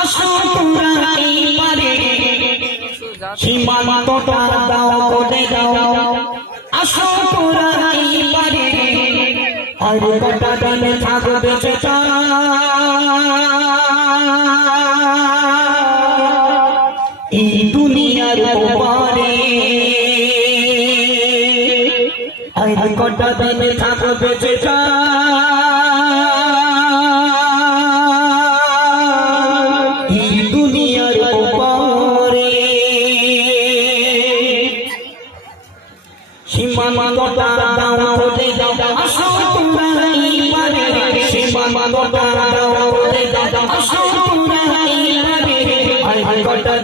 আসো তোমরা এইবারে সীমান্তটা দাও করে দাও। আসো তোমরা এইবারে আর কটা দিন থাকবে সেটা এই দুনিয়ার উপরে। আর কটা দিন থাকবে সেটা এই দুনিয়ার উপরে। সীমান্তটা দাও করে দাও। আসো তোমরা এইবারে সীমান্তটা দাও করে দাও। আসো তোমরা এইবারে আর কটা